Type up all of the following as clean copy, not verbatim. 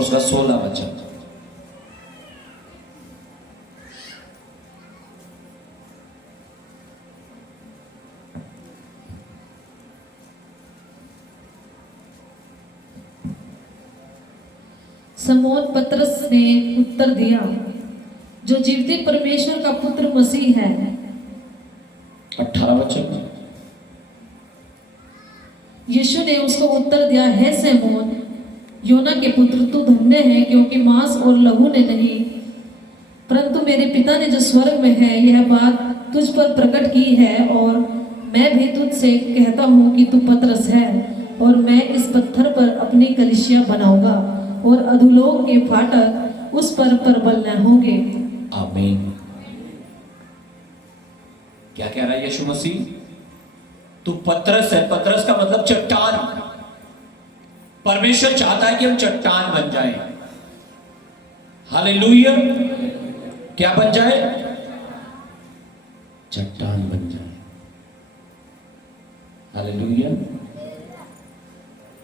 और उसका 16 वचन। समौन पतरस ने उत्तर दिया, जो जीवते परमेश्वर का पुत्र मसीह है। 18 वचन। यीशु ने उसको उत्तर दिया, हे सिमोन योना के पुत्र, तू धन्य है, क्योंकि मांस और लहू ने नहीं, परंतु मेरे पिता ने जो स्वर्ग में है यह बात तुझ पर प्रकट की है। और मैं भी तुझसे कहता हूँ कि तू पतरस है, और मैं इस पत्थर पर अपनी कलीसिया बनाऊंगा, और अधोलोक के फाटक उस पर प्रबल न होंगे। आमीन। क्या कह रहा है यीशु मसीह? तू पतरस है। पतरस का मतलब चट्टान। परमेश्वर चाहता है कि हम चट्टान बन जाएं। हालेलुया। क्या बन जाए? चट्टान बन जाए। हालेलुया।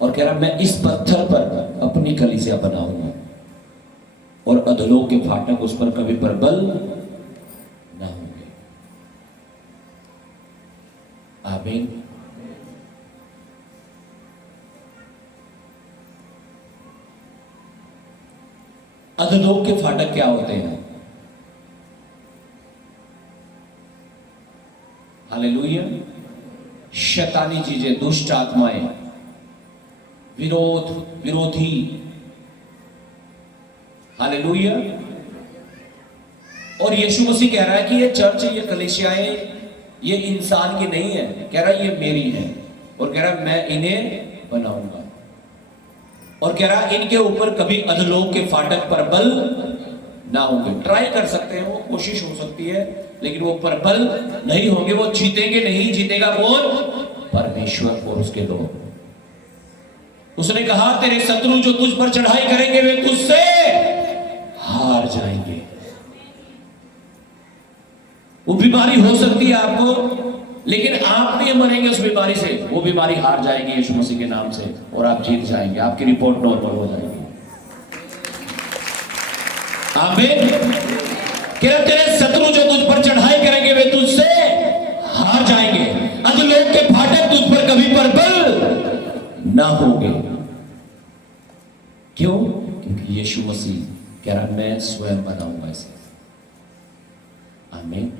और कह रहा मैं इस पत्थर पर अपनी कलीसिया बनाऊंगा, और अधोलोक के फाटक उस पर कभी प्रबल ना होंगे। आमीन। अधोलोक के फाटक क्या होते हैं? हालेलुया। शैतानी चीजें, दुष्ट आत्माएं, विरोध, विरोधी। हालेलुया। और यीशु मसीह कह रहा है कि ये चर्च, ये कलीसियाएं, ये इंसान की नहीं है। कह रहा है ये मेरी है, और कह रहा है मैं इन्हें बनाऊंगा, और कह रहा है इनके ऊपर कभी अधोलोक के फाटक प्रबल ना होंगे। ट्राई कर सकते हैं, वो कोशिश हो सकती है, लेकिन वो प्रबल नहीं होंगे। वो जीतेंगे नहीं। जीतेगा कौन? परमेश्वर और उसके लोग। उसने कहा तेरे शत्रु जो तुझ पर चढ़ाई करेंगे वे तुझसे हार जाएंगे। वो बीमारी हो सकती है आपको, लेकिन आप नहीं मरेंगे उस बीमारी से। वो बीमारी हार जाएगी यीशु मसीह के नाम से, और आप जीत जाएंगे। आपकी रिपोर्ट नॉर्मल हो जाएगी। आमीन। क्या तेरे शत्रु जो तुझ पर चढ़ाई करेंगे वे तुझसे हार जाएंगे। अधोलोक के फाटक तुझ पर कभी प्रबल ना होंगे। क्यों? क्योंकि यीशु मसीह कह रहा मैं स्वयं बनाऊंगा इसे। आमीन।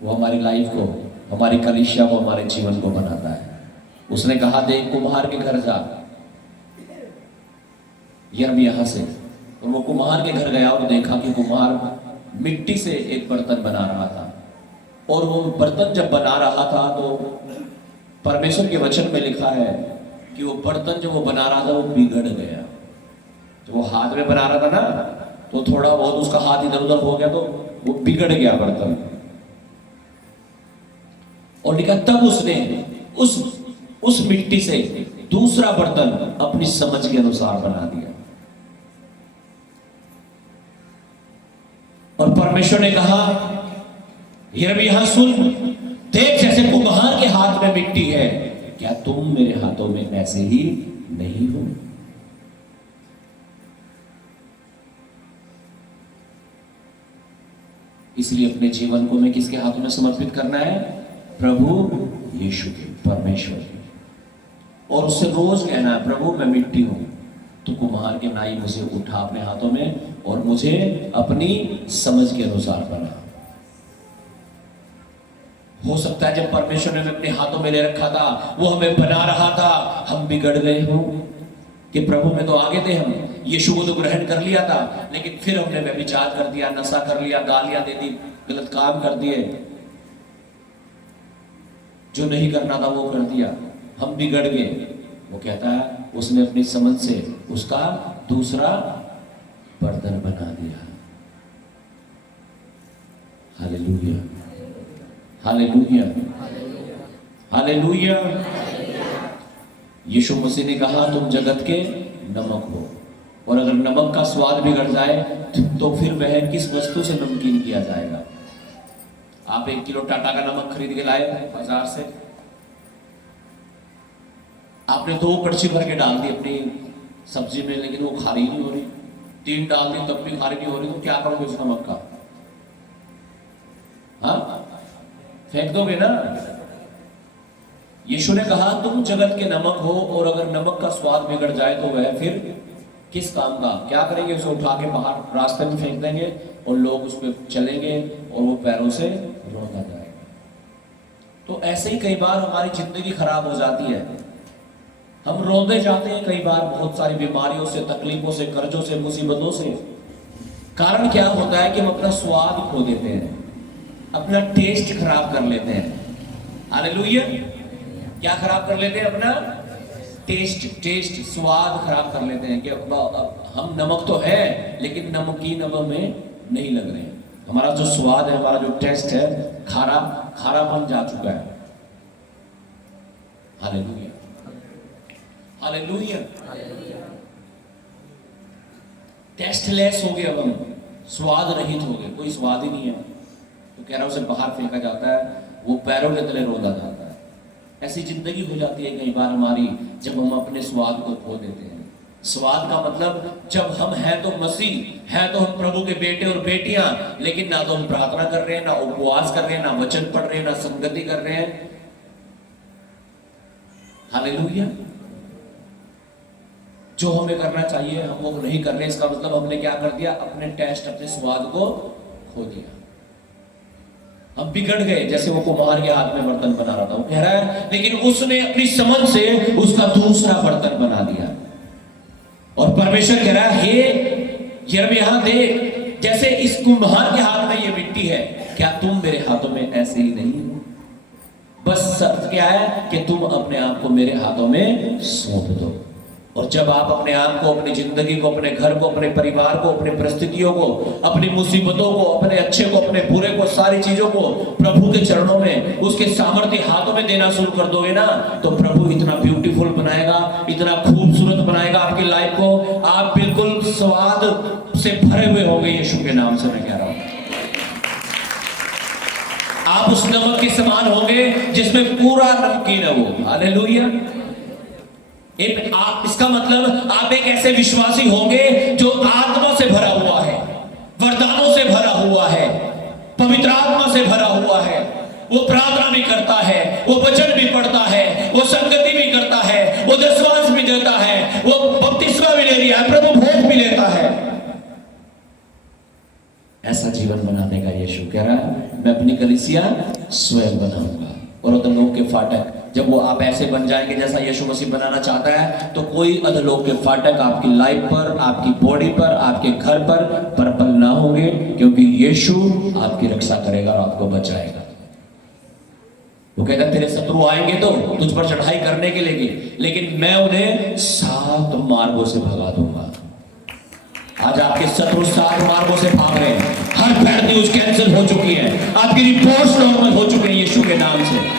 वो हमारी लाइफ को, हमारी कलीसिया को, हमारे जीवन को बनाता है। उसने कहा देख कुम्हार के घर जा। यिर्मयाह से, और वो कुम्हार के घर गया और देखा कि कुम्हार मिट्टी से एक बर्तन बना रहा था, और वो बर्तन जब बना रहा था तो परमेश्वर के वचन में लिखा है कि वो बर्तन जो वो बना रहा था वो बिगड़ गया। तो वो हाथ में बना रहा था ना, तो थोड़ा बहुत उसका हाथ इधर उधर हो गया, तो वो बिगड़ गया बर्तन। और लिखा तब उसने उस मिट्टी से दूसरा बर्तन अपनी समझ के अनुसार बना दिया। और परमेश्वर ने कहा यिर्मयाह सुन, देख जैसे कुम्हार के हाथ में मिट्टी है, क्या तुम मेरे हाथों में ऐसे ही नहीं हो? इसलिए अपने जीवन को मैं किसके हाथों में समर्पित करना है? प्रभु यीशु के, परमेश्वर के। और उससे रोज कहना है प्रभु मैं मिट्टी हूं, तो कुम्हार के नाई मुझे उठा अपने हाथों में, और मुझे अपनी समझ के अनुसार बना। हो सकता है जब परमेश्वर ने अपने हाथों में ले रखा था, वो हमें बना रहा था, हम बिगड़ गए हो कि प्रभु में तो आगे थे, हम यीशु को तो ग्रहण कर लिया था, लेकिन फिर हमने व्यभिचार कर दिया, नशा कर लिया, गालियां दे दी, गलत काम कर दिए, जो नहीं करना था वो कर दिया, हम बिगड़ गए। वो कहता है उसने अपनी समझ से उसका दूसरा बर्तन बना दिया। Hallelujah, hallelujah, hallelujah. Yeshu Masih ने कहा तुम जगत के नमक हो, और अगर नमक का स्वाद बिगड़ जाए तो फिर वह किस वस्तु से नमकीन किया जाएगा? आप 1 किलो टाटा का नमक खरीद के लाए बाजार से, आपने 2 कड़छी भर के डाल दी अपनी सब्जी में, लेकिन वो खारी नहीं हो रही, 3 डाल दी तब भी खारी नहीं हो रही, तो क्या करोगे उस नमक का? हाँ, फेंक दोगे ना। यीशु ने कहा तुम जगत के नमक हो, और अगर नमक का स्वाद बिगड़ जाए तो वह फिर किस काम का? क्या करेंगे? उसे उठा के बाहर रास्ते में फेंक देंगे और लोग उस पर चलेंगे और वो पैरों से रोता जाएगा। तो ऐसे ही कई बार हमारी जिंदगी खराब हो जाती है, हम रोते जाते हैं कई बार बहुत सारी बीमारियों से, तकलीफों से, कर्जों से, मुसीबतों से। कारण क्या होता है कि हम अपना स्वाद खो देते हैं, अपना टेस्ट खराब कर लेते हैं। हालेलुया। क्या खराब कर लेते हैं? अपना टेस्ट स्वाद खराब कर लेते हैं कि हम नमक तो है लेकिन नमकीन अब हमें नहीं लग रहे हैं। हमारा जो स्वाद है, हमारा जो टेस्ट है, खारापन जा चुका है। Hallelujah, hallelujah. टेस्टलेस हो गए, अब हम स्वाद रहित हो गए, कोई स्वाद ही नहीं है। तो कह रहा उसे बाहर फेंका जाता है, वो पैरों के तले रोंदा जाता है। ऐसी जिंदगी हो जाती है कई बार हमारी, जब हम अपने स्वाद को खो देते हैं। स्वाद का मतलब, जब हम हैं तो मसीह हैं, तो हम प्रभु के बेटे और बेटियां, लेकिन ना तो हम प्रार्थना कर रहे हैं, ना उपवास कर रहे हैं, ना वचन पढ़ रहे हैं, ना संगति कर रहे हैं। हालेलुया। जो हमें करना चाहिए हम वो नहीं कर रहे। इसका मतलब हमने क्या कर दिया? अपने टेस्ट, अपने स्वाद को खो दिया। हम बिगड़ गए, जैसे वो कुम्हार के हाथ में बर्तन बना रहा था। वो कह रहा है लेकिन उसने अपनी समझ से उसका दूसरा बर्तन बना दिया। और परमेश्वर कह रहा है हे यिर्मयाह देख, जैसे इस कुम्हार के हाथ में ये मिट्टी है, क्या तुम मेरे हाथों में ऐसे ही नहीं हो? बस शर्त क्या है कि तुम अपने आप को मेरे हाथों में सौंप दो। और जब आप अपने आप को, अपनी जिंदगी को, अपने घर को, अपने परिवार को, अपनी परिस्थितियों को, अपनी मुसीबतों को, अपने अच्छे को, अपने बुरे को, सारी चीजों को प्रभु के चरणों में, उसके सामर्थ्य हाथों में देना शुरू कर दोगे ना, तो प्रभु इतना ब्यूटीफुल बनाएगा, इतना खूबसूरत बनाएगा आपकी लाइफ को। आप बिल्कुल स्वाद से भरे हुए होंगे। यीशु के नाम से मैं कह रहा हूं, आप उस नमक के समान होंगे जिसमें पूरा नमकीन है वो। हालेलुया। इसका मतलब आप एक ऐसे विश्वासी होंगे जो आत्मा से भरा हुआ है, वरदानों से भरा हुआ है, पवित्र आत्मा से भरा हुआ है। वो प्रार्थना भी करता है, वो वचन भी पढ़ता है, वो संगति भी करता है, वो दशमांश भी देता है, वो बपतिस्मा भी ले लिया है, प्रभु भोज भी लेता है। ऐसा जीवन बनाने का यीशु कह रहा है मैं अपनी कलीसिया स्वयं बनाऊंगा। और अधोलोक के फाटक, जब वो आप ऐसे बन जाएंगे जैसा यीशु मसीह बनाना चाहता है, तो कोई अधोलोक के फाटक आपकी लाइफ पर, आपकी बॉडी पर, आपके घर पर परपल ना होंगे, क्योंकि यीशु आपकी रक्षा करेगा और आपको बचाएगा। वो कहता है तेरे शत्रु आएंगे तो तुझ पर चढ़ाई करने के लिए, लेकिन मैं उन्हें 7 मार्गों से भगा दूंगा। आज आपके शत्रु 7 मार्गों से भाग रहे हैं। हर बैड न्यूज कैंसिल हो चुकी है, आपकी रिपोर्ट्स नॉर्मल हो चुके हैं यीशु के नाम से।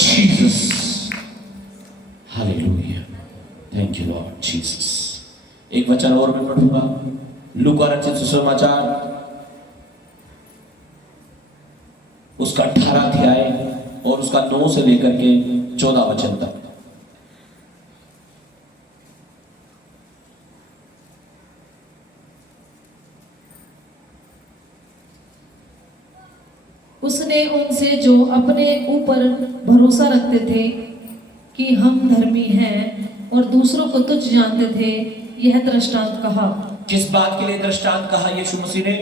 Jesus, hallelujah, thank you Lord Jesus. एक वचन और मैं पढ़ूंगा, लूका रचित सुसमाचार उसका 18 अध्याय और उसका 9 से लेकर के 14 वचन तक। उसने उनसे जो अपने ऊपर भरोसा रखते थे कि हम धर्मी हैं और दूसरों को तुच्छ जानते थे, यह दृष्टांत कहा। किस बात के लिए दृष्टांत कहा यीशु मसीह ने?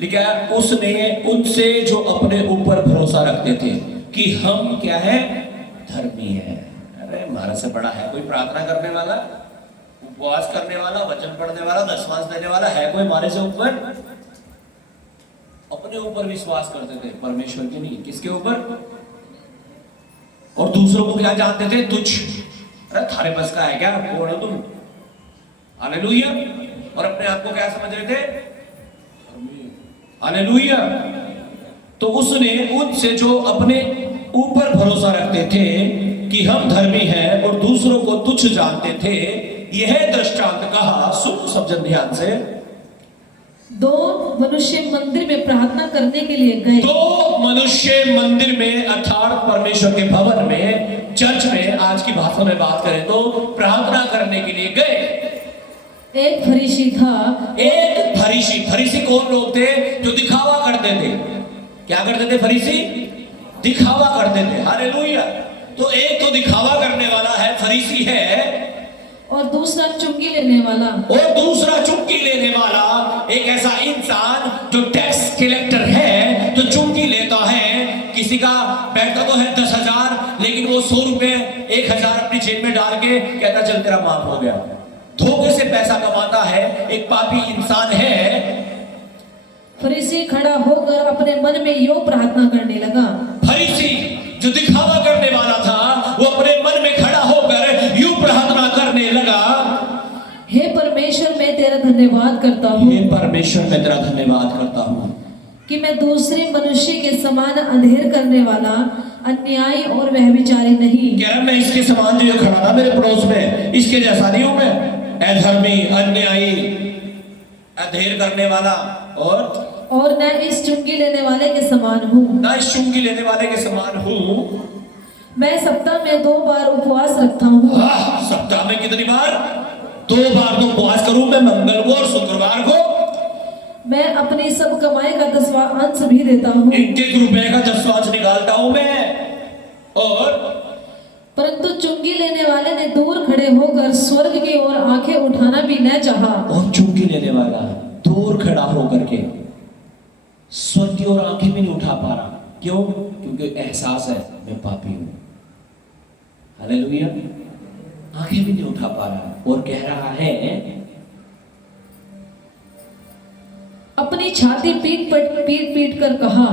लिखा है उसने उनसे जो अपने ऊपर भरोसा रखते थे कि हम क्या है? धर्मी है। अरे हमारे से बड़ा है कोई प्रार्थना करने वाला, उपवास करने वाला, वचन पढ़ने वाला, दशमांश देने वाला है कोई हमारे से ऊपर? अपने ऊपर विश्वास करते थे, परमेश्वर के नहीं। किसके ऊपर? और दूसरों को क्या जानते थे? तुच्छ। अरे थारे बस का है क्या? कौन हो तुम? हालेलुया। और अपने आप को क्या समझ रहे थे? हालेलुया। तो उसने उनसे जो अपने ऊपर भरोसा रखते थे कि हम धर्मी हैं और दूसरों को तुच्छ जानते थे, यह दृष्टांत कहा। सुन सब जन ध्यान से। 2 मनुष्य मंदिर में प्रार्थना करने के लिए गए। 2 मनुष्य मंदिर में, अर्थात परमेश्वर के भवन में, चर्च में, आज की भाषा में बात करें तो प्रार्थना करने के लिए गए। एक फरीसी था, एक फरीसी। फरीसी कौन लोग थे? जो दिखावा करते थे। क्या करते थे फरीसी? दिखावा करते थे। हालेलुया। तो एक तो दिखावा करने वाला है, फरीसी है, और दूसरा चुंगी लेने वाला। और दूसरा चुंगी लेने वाला एक ऐसा इंसान जो टैक्स कलेक्टर है, जो चुंगी लेता है। किसी का बैठता तो है 10,000, लेकिन वो 100 रुपए 1,000 अपनी जेब में डाल के कहता चल तेरा माफ हो गया। धोखे से पैसा कमाता है, एक पापी इंसान है। फरीसी खड़ा होकर अपने मन में यो प्रार्थना करने लगा। फरीसी जो दिखावा करने वाला था, वो अपने मन में खड़ा होकर यूं प्रार्थना करने लगा, हे परमेश्वर, मैं तेरा धन्यवाद करता हूँ। हे परमेश्वर, मैं तेरा धन्यवाद करता हूँ कि मैं दूसरे मनुष्य के समान अंधेर करने वाला, अन्यायी और व्यभिचारी नहीं। कह रहा मैं इसके समान जो खड़ा था मेरे पड़ोस में, इसके जैसा नहीं हूं मैं। अधर्मी, अन्यायी, अंधेर करने वाला, और न इस चुंगी लेने वाले के समान हूँ। ना इस चुंगी लेने वाले के समान हूँ। मैं सप्ताह में 2 बार उपवास रखता हूँ। सप्ताह में कितनी बार? 2 बार तो उपवास करूं मैं, मंगल को और शुक्रवार को। मैं अपनी सब कमाई का 10वां अंश भी देता हूँ। 1 रुपए का 10वां अंश निकालता हूं मैं। और परंतु चुंगी लेने वाले ने दूर खड़े होकर स्वर्ग की ओर आंखें उठाना भी न चाहा। और चुंगी लेने वाला दूर खड़ा होकर के स्वर्ग की ओर आंखें भी नहीं उठा पा रहा। क्यों? क्योंकि एहसास है मैं पापी हूं। हालेलुया। आंखें भी नहीं उठा पा रहा और कह रहा है, अपनी छाती पीट कर कहा,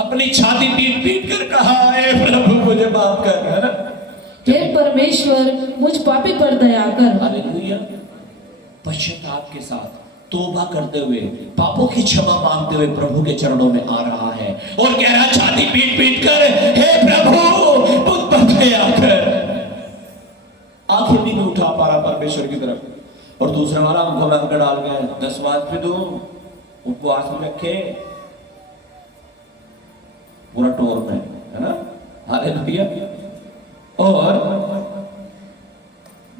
अपनी छाती पीट पीट कर कहा, हे प्रभु मुझे माफ कर। है ना? हे परमेश्वर, मुझ पापी पर दया कर। हालेलुया। पश्चाताप के साथ, तौबा करते हुए, पापों की क्षमा मांगते हुए प्रभु के चरणों में आ रहा है और कह रहा छाती पीट पीट कर, हे प्रभु मुझ पर दया कर। आंखें भी नहीं उठा पा रहा परमेश्वर की तरफ। और दूसरा वाला आंखों में आंखें डाल गए, 10 बात पे दो, उपवास में रखे, पूरा टोर में, है ना? हालेलुया। और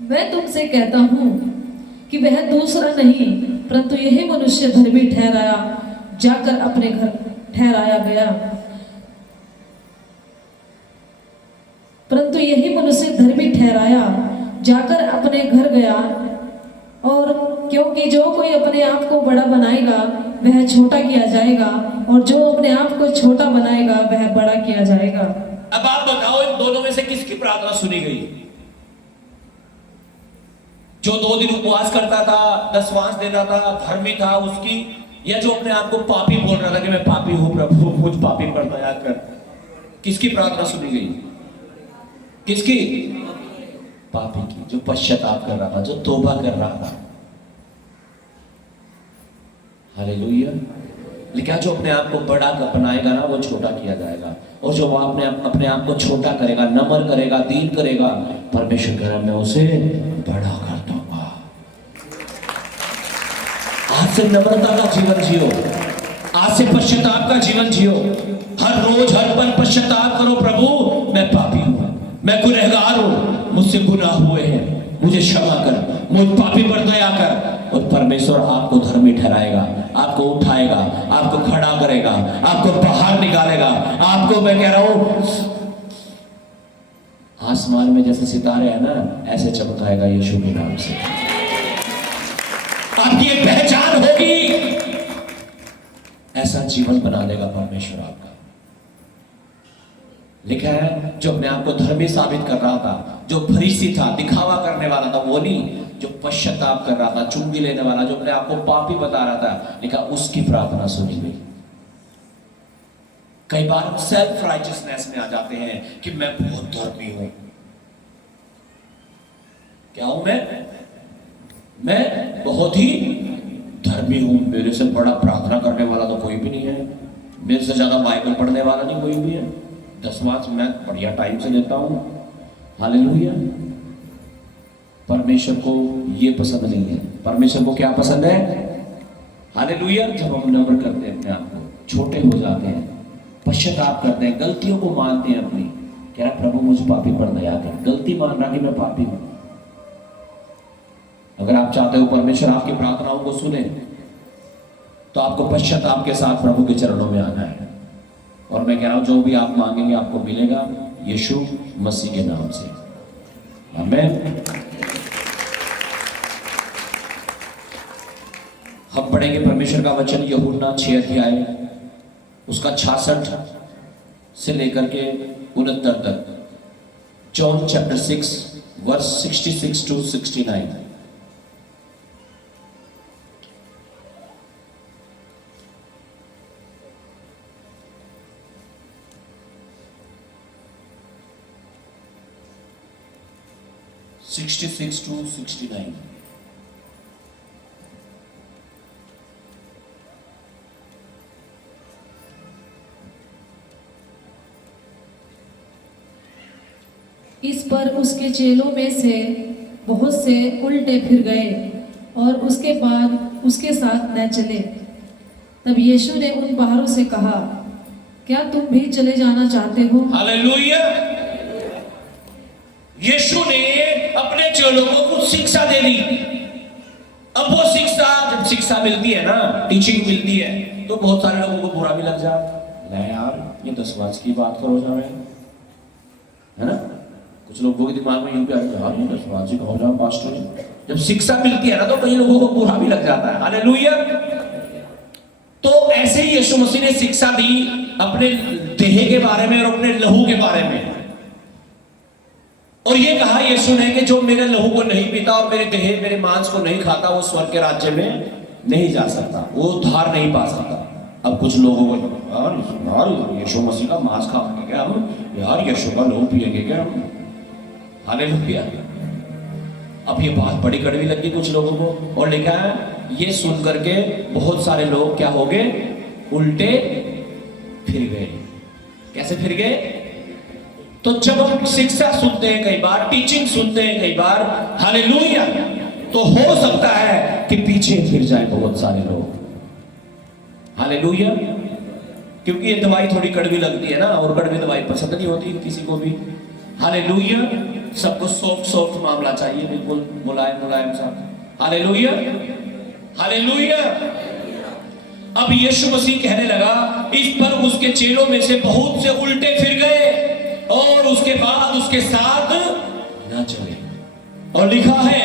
मैं तुमसे कहता हूँ कि वह दूसरा नहीं, परंतु यही मनुष्य धर्मी ठहराया जाकर अपने घर ठहराया गया। परंतु यही मनुष्य धर्मी ठहराया जाकर अपने घर गया। और क्योंकि जो कोई अपने आप को बड़ा बनाएगा वह छोटा किया जाएगा, और जो अपने आप को छोटा बनाएगा वह बड़ा किया जाएगा। अब आप बताओ इन दोनों में से किसकी प्रार्थना सुनी गई? जो 2 दिन उपवास करता था, 10वां अंश देता था, धर्मी था उसकी, या जो अपने आप को पापी बोल रहा था कि मैं पापी हूं प्रभु मुझ पापी पर दया कर? किसकी प्रार्थना सुनी गई? किसकी? पापी की, जो पश्चाताप कर रहा था, जो तौबा कर रहा था। हालेलुया। लेकिन जो अपने आप को बड़ा बनाएगा ना, वो छोटा किया जाएगा। और जो वो अपने आप को छोटा करेगा, नम्र करेगा, दीन करेगा, परमेश्वर कह रहा मैं उसे बड़ा कर दूंगा। आज से नम्रता का जीवन जियो, आज से पश्चाताप का जीवन जियो। हर रोज हर पल पश्चाताप करो, प्रभु मैं पापी हूं, मैं गुनहगार हूं, मुझसे गुनाह हुए हैं, मुझे क्षमा कर, मुझ पापी पर दया कर। और परमेश्वर आपको धर्मी ठहराएगा, आपको उठाएगा, आपको खड़ा करेगा, आपको बाहर निकालेगा। आपको मैं कह रहा हूं आसमान में जैसे सितारे हैं ना, ऐसे चमकाएगा यीशु के नाम से। आपकी एक पहचान होगी, ऐसा जीवन बना देगा परमेश्वर आपका। लिखा है जो अपने आप को धर्मी साबित कर रहा था, जो फरीसी था, दिखावा करने वाला था, वो नहीं, जो पश्चाताप कर रहा था, चुंगी लेने वाला, जो अपने आप को पापी बता रहा था, लिखा उसकी प्रार्थना सुनी गई। कई बार हम सेल्फ राइचियसनेस में आ जाते हैं कि मैं बहुत धर्मी हूं। क्या हूं मैं बहुत ही धर्मी हूं, मेरे से बड़ा प्रार्थना करने वाला तो कोई भी नहीं है, मेरे से ज्यादा बाइबल पढ़ने वाला नहीं कोई भी है, 10वां मैं बढ़िया टाइम से देता हूं। हालेलुया। परमेश्वर को ये पसंद नहीं है। परमेश्वर को क्या पसंद है? हालेलुया। जब हम नम्र करते हैं, अपने आप को छोटे हो जाते हैं, पश्चाताप करते हैं, गलतियों को मानते हैं अपनी, कह रहा प्रभु मुझ पापी पर दया कर। गलती मान रहा कि मैं पापी हूं। अगर आप आप चाहते हो परमेश्वर आपकी प्रार्थनाओं को सुने, तो आपको पश्चाताप के साथ प्रभु के चरणों में आना है। और मैं कह रहा हूं जो भी आप मांगेंगे आपको मिलेगा, यीशु मसीह के नाम से। आमीन। हम पढ़ेंगे परमेश्वर का वचन यूहन्ना 6 अध्याय उसका 66 से लेकर के 69 तक। John chapter 6 verse 66 to 69। to 69। इस पर उसके चेलों में से बहुत से उल्टे फिर गए और उसके बाद उसके साथ न चले। तब यीशु ने उन बाहरों से कहा, क्या तुम भी चले जाना चाहते हो? हालेलुया। यीशु ने अपने चेलों को कुछ शिक्षा दे दी। अब वो शिक्षा, जब शिक्षा मिलती है ना, टीचिंग मिलती है, तो बहुत सारे लोगों को बुरा भी लग जाता है। यार ये 10 वर्ष की बात करो जाओ, है ना। कुछ लोगों के दिमाग में यूं भी आता है, यार ये 10 वर्ष कहो जाओ पास्टर जी। जब शिक्षा मिलती है ना, तो कई लोगों को बुरा भी लग जाता है। हालेलुया। तो ऐसे ही यीशु मसीह ने शिक्षा दी अपने देह के बारे में और अपने लहू के बारे में। और ये कहा यीशु ने कि जो मेरे लहू को नहीं पीता और मेरे देह मेरे मांस को नहीं खाता, वो स्वर्ग के राज्य में नहीं जा सकता, वो उद्धार नहीं पा सकता। अब कुछ लोगों को यार यीशु मसीह का मांस खाएंगे क्या हम, यार यीशु का लहू पिएंगे क्या हम। हालेलुया। अब ये बात बड़ी कड़वी लगी कुछ लोगों को, और लिखा है ये सुन करके बहुत सारे लोग क्या हो गए, उल्टे फिर गए। कैसे फिर गए? तो जब हम शिक्षा सुनते हैं कई बार, टीचिंग सुनते हैं कई बार, हालेलुया, तो हो सकता है कि पीछे फिर जाए बहुत सारे लोग। हालेलुया। क्योंकि ये दवाई थोड़ी कड़वी लगती है ना, और कड़वी दवाई पसंद नहीं होती किसी को भी। हालेलुया। सबको सॉफ्ट सॉफ्ट मामला चाहिए, बिल्कुल मुलायम मुलायम सा। हालेलुया। हालेलुया। अब यीशु मसीह कहने लगा, इस पर उसके चेलों में से बहुत से उल्टे फिर गए और उसके बाद उसके साथ न चले। और लिखा है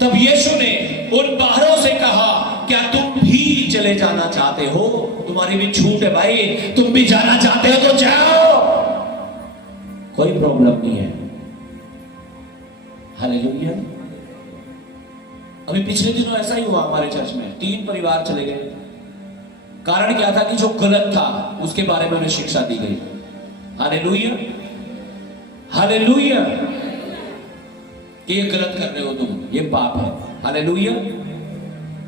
तब यीशु ने उन बाहरों से कहा, क्या तुम भी चले जाना चाहते हो? तुम्हारी भी छूट है भाई, तुम भी जाना चाहते हो तो जाओ, कोई प्रॉब्लम नहीं है। हालेलुया। अभी पिछले दिनों ऐसा ही हुआ हमारे चर्च में, 3 परिवार चले गए। कारण क्या था कि जो गलत था उसके बारे में उन्हें शिक्षा दी गई। हालेलुया। हालेलुया। कि ये गलत कर रहे हो तुम, ये पाप है। हालेलुया।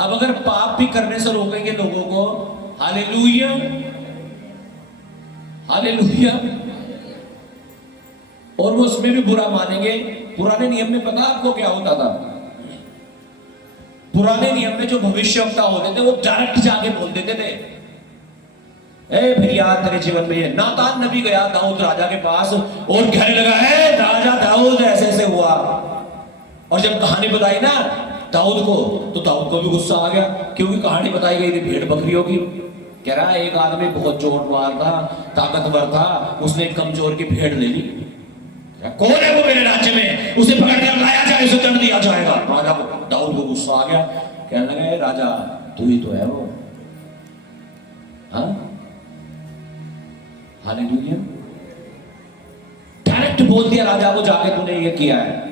अब अगर पाप भी करने से रोकेंगे लोगों को, हालेलुया, हालेलुया, और वो उसमें भी बुरा मानेंगे। पुराने नियम में पता आपको क्या होता था? पुराने नियम में जो भविष्यवक्ता होते थे वो डायरेक्ट जाके बोल देते थे, ए भैया तेरे जीवन में ये। नातान नबी गया दाऊद राजा के पास और कहने लगा, है राजा दाऊद ऐसे ऐसे हुआ। और जब कहानी बताई ना दाऊद को, तो दाऊद को भी गुस्सा आ गया, क्योंकि कहानी बताई गई थी भेड़ बकरियों की। कह रहा है एक आदमी बहुत जोरदार था, ताकतवर था, उसने कमजोर की भेड़ ले ली। कौन है वो मेरे राज्य में, उसे पकड़कर लाया जाए, उसे दंड दिया जाएगा। राजा को, दाऊद को गुस्सा आ गया, कहने लगे राजा तू ही तो है वो। हाँ, हालेलुया। डायरेक्ट बोल दिया राजा को, जाके तूने ये किया है।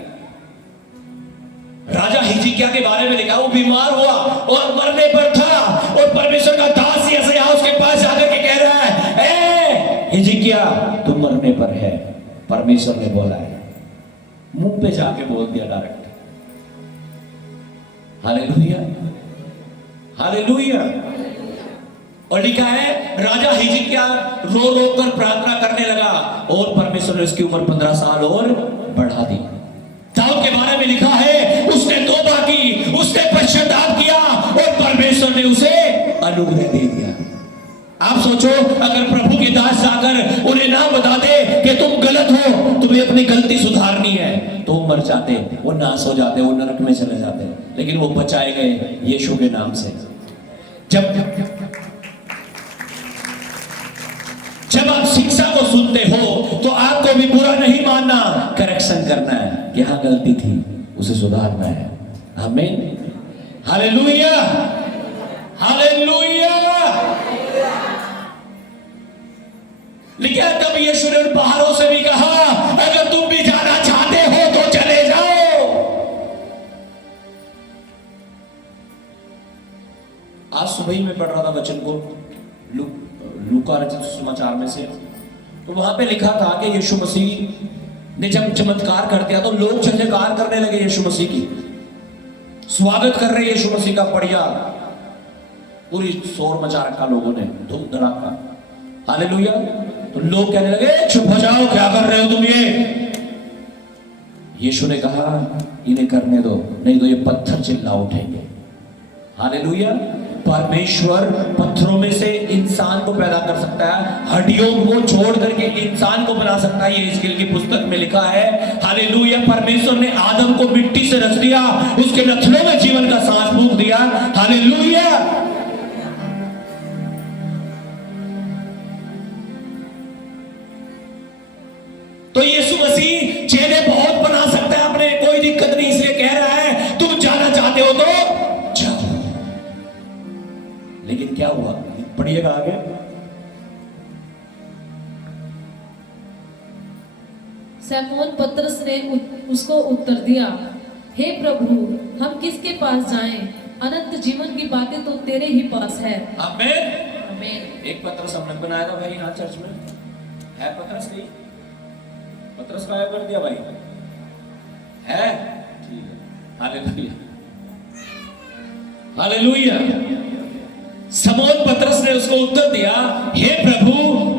राजा हिजकिय्याह के बारे में लिखा, वो बीमार हुआ और मरने पर था, और परमेश्वर का दास यशायाह उसके पास जाकर के कह रहा है, ए हिजकिय्याह तू मरने पर है, परमेश्वर ने बोला है। मुंह पे जाके बोल दिया डायरेक्ट। हालेलुया। हालेलुया। और लिखा है राजा हिजकिय्याह रो रो कर प्रार्थना करने लगा और परमेश्वर ने उसकी उम्र 15 साल और बढ़ा दी। दाऊद के बारे में लिखा है उसने तौबा की, उसने पश्चाताप किया और परमेश्वर ने उसे अनुग्रह दे दिया। आप सोचो अगर प्रभु के दास जाकर उन्हें ना बता दे कि तुम गलत हो, तुम्हें अपनी गलती सुधारनी है, तो मर जाते, वो नाश हो जाते, वो नरक में चले जाते, लेकिन वो बचाए गए यीशु के नाम से। जब आप शिक्षा को सुनते हो तो आपको भी बुरा नहीं मानना, करेक्शन करना है, यहां गलती थी उसे सुधारना है। आमीन, हालेलुया, हालेलुया। लिखा तब यीशु ने उन पहाड़ों से भी कहा, अगर तुम भी जाना चाहते हो तो चले जाओ। आज सुबह ही मैं पढ़ रहा था वचन को लूका रचित समाचार में से, तो वहां पे लिखा था कि यीशु मसीह ने जब चमत्कार कर दिया तो लोग जयकार करने लगे, यीशु मसीह की स्वागत कर रहे यीशु मसीह का, बढ़िया पूरी शोर मचा रखा लोगों ने, धूम धड़ाका, हालेलुया। तो लोग कहने लगे चुप हो जाओ, क्या कर रहे हो तुम ये। यीशु ने कहा इन्हें करने दो, नहीं तो ये पत्थर चिल्ला उठेंगे। हालेलुया। परमेश्वर पत्थरों में से इंसान को पैदा कर सकता है, हड्डियों को छोड़ करके इंसान को बना सकता है, ये हिजकिय्याह की पुस्तक में लिखा है। हालेलुया। परमेश्वर ने आदम को मिट्टी से रच दिया, उसके नथनों में जीवन का सांस फूंक दिया। हालेलुया। तो यीशु मसीह चेले बहुत बना सकता है अपने, कोई दिक्कत नहीं, इसलिए कह रहा है तुम जाना चाहते हो तो जाओ। लेकिन क्या हुआ, पढ़िएगा आगे। शमौन पतरस ने उसको उत्तर दिया, हे प्रभु, हम किसके पास जाएं? अनंत जीवन की बातें तो तेरे ही पास है। आमीन, आमीन। एक पतरस हमने बनाया था भाई यहाँ चर्च में, है पतरस नहीं? पतरस गायब कर दिया भाई, है? ठीक है, हालेलुया, हालेलुया। शमौन पतरस ने उसको उत्तर दिया, हे प्रभु,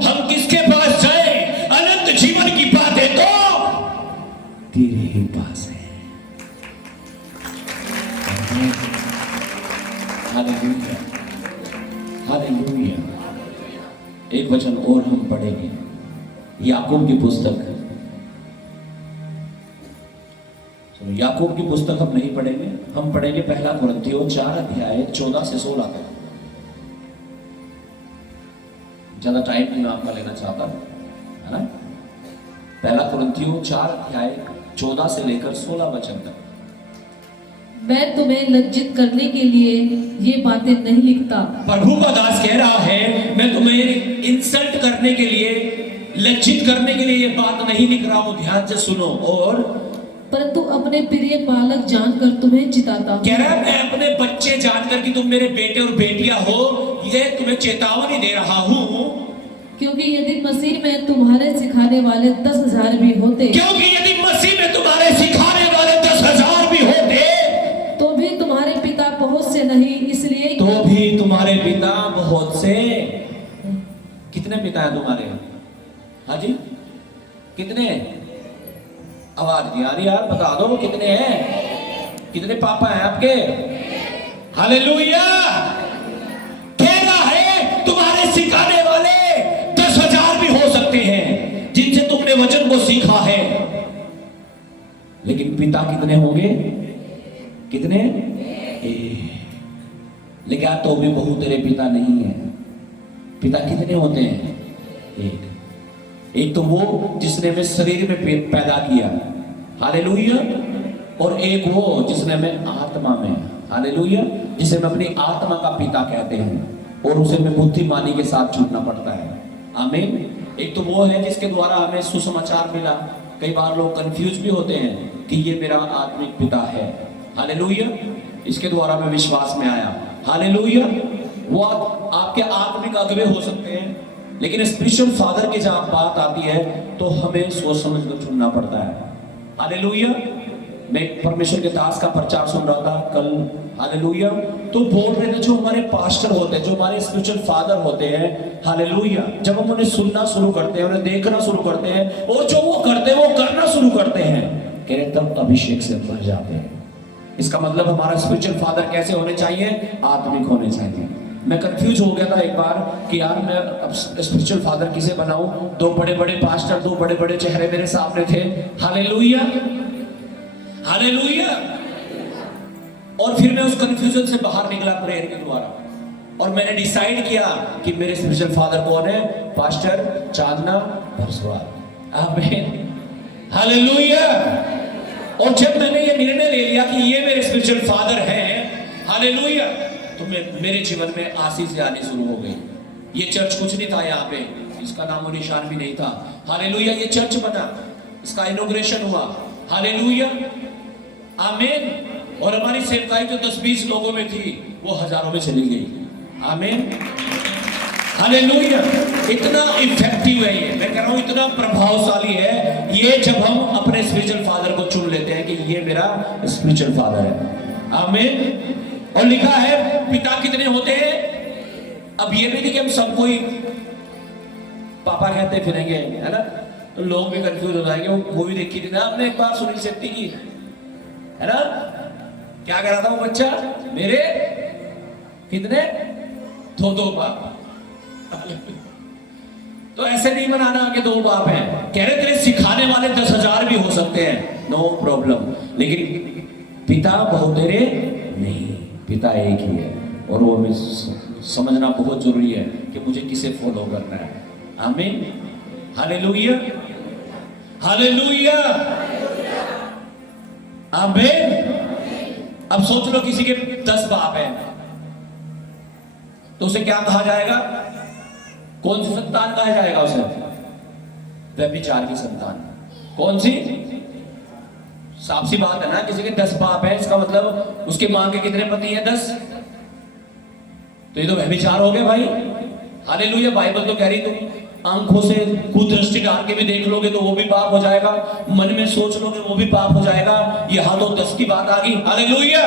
हम किसके पास जाएं? अनंत जीवन की बातें तो तेरे ही पास है। Hallelujah, hallelujah. एक वचन और हम पढ़ेंगे, याकूब की पुस्तक। याकूब की पुस्तक हम नहीं पढ़ेंगे, हम पढ़ेंगे पहला कुरिन्थियों 4 अध्याय 14 से 16 तक। ज्यादा टाइम नहीं मैं आपका लेना चाहता, है ना। पहला कुरिन्थियों 4 अध्याय 14 से लेकर 16 वचन तक। मैं तुम्हें लज्जित करने के लिए ये बातें नहीं लिखता। प्रभु का दास कह रहा है, मैं तुम्हें इंसल्ट करने के लिए, लज्जित करने के लिए ये बात नहीं लिख रहा हूं, ध्यान से सुनो। और परंतु अपने प्रिय बालक जानकर तुम्हें चिताता हूं। कह रहा है मैं अपने बच्चे जानकर कि तुम मेरे बेटे और बेटियां हो, ये तुम्हें चेतावनी दे रहा हूं। क्योंकि यदि मसीह में तुम्हारे सिखाने वाले 10,000 भी होते, क्योंकि यदि मसीह में तुम्हारे सिखाने वाले 10,000 भी होते, तो भी तुम्हारे पिता बहुत से नहीं, इसलिए तो भी तुम्हारे पिता बहुत से। कितने पिता हैं तुम्हारे? हाँ जी, कितने? आवाज नहीं आ रही यार, बता दो कितने हैं? कितने पापा हैं आपके? हालेलुया। कह रहा है तुम्हारे सिखाने वाले 10,000 भी हो सकते हैं जिनसे तुमने वचन को सीखा है, लेकिन पिता कितने होंगे? कितने? लेकिन तो भी बहु तेरे पिता नहीं है। पिता कितने होते हैं? एक तो वो जिसने हमें शरीर में पैदा किया, हालेलुया, और एक वो जिसने हमें आत्मा में, हालेलुया, जिसे हम अपनी आत्मा का पिता कहते हैं, और उसे हमें बुद्धिमानी के साथ छूटना पड़ता है। आमीन। एक तो वो है जिसके द्वारा हमें सुसमाचार मिला। कई बार लोग कंफ्यूज भी होते हैं कि ये मेरा आत्मिक पिता है, हालेलुया, इसके द्वारा मैं विश्वास में आया, हालेलुया। वो आपके आत्मिक अगुवे हो सकते हैं, लेकिन स्पिरिचुअल फादर की जब बात आती है तो हमें सोच समझ कर चुनना पड़ता है। हालेलुया। मैं परमेश्वर के दास का प्रचार सुन रहा था कल, हालेलुया, तो बोल रहे थे जो हमारे पास्टर होते हैं, जो हमारे स्पिरिचुअल फादर होते हैं, हालेलुया, जब हम उन्हें सुनना शुरू करते हैं, उन्हें देखना शुरू करते हैं, और जो वो करते हैं वो करना शुरू करते हैं, कह रहे तब अभिषेक से भर जाते हैं। इसका मतलब हमारा स्पिरिचुअल फादर कैसे होने चाहिए? आत्मिक होने चाहिए। मैं कंफ्यूज हो गया था एक बार कि यार मैं अब स्पिरिचुअल फादर किसे बनाऊं। 2 बड़े बड़े पास्टर, 2 बड़े बड़े चेहरे मेरे सामने थे, हालेलुया, हालेलुया। और फिर मैं उस कंफ्यूजन से बाहर निकला प्रेयर के द्वारा, और मैंने डिसाइड किया कि मेरे स्पिरिचुअल फादर कौन है? पास्टर चांदना भरसवाल। आमीन, हालेलुया। और जब मैंने ये निर्णय ले लिया कि ये मेरे स्पिरिचुअल फादर हैं, हालेलुया, तो मेरे जीवन में आशीष आनी शुरू हो गई। ये चर्च कुछ नहीं था यहाँ पे, इसका नामो निशान भी नहीं था। हालेलुया, ये चर्च बना, इसका इनॉग्रेशन हुआ। हालेलुया, आमीन। और हमारी सेवकाई जो 10-20 लोगों में थी वो हजारों में चली गई। आमीन, हालेलुया। इतना इफेक्टिव है ये, मैं कह रहा हूं इतना प्रभावशाली है ये, जब हम अपने स्पिरिचुअल फादर को चुन लेते हैं कि ये मेरा स्पिरिचुअल फादर है। आमीन। और लिखा है पिता कितने होते हैं? अब ये भी नहीं कि हम सबको ही पापा कहते फिरेंगे, है ना, तो लोग भी कंफ्यूज हो जाएंगे। वो मूवी देखी थी ना आपने एक बार, सुनील शेट्टी की, है ना, क्या कह रहा था वो बच्चा? मेरे कितने? 2 बाप। तो ऐसे नहीं मनाना कि 2 बाप हैं। कह रहे तेरे सिखाने वाले 10,000 भी हो सकते हैं, नो प्रॉब्लम, लेकिन पिता बहुतेरे नहीं, पिता एक ही है। और वो हमें समझना बहुत जरूरी है कि मुझे किसे फॉलो करना है। आमीन, हालेलुया, हालेलुया, आमीन। अब सोच लो किसी के 10 बाप हैं तो उसे क्या कहा जाएगा? कौन सी संतान कहा जाएगा उसे? व्यभिचार की संतान। कौन सी? साफ सी बात है ना, किसी के 10 बाप है, इसका मतलब उसके मां के कितने पति हैं? 10। तो ये तो व्यभिचार हो गए भाई। हालेलुया। बाइबल तो कह रही तुम आंखों से कुदृष्टि डाल के भी देख लोगे तो वो भी पाप हो जाएगा, मन में सोच लोगे वो भी पाप हो जाएगा। यहां तो 10 की बात आ गई। Hallelujah,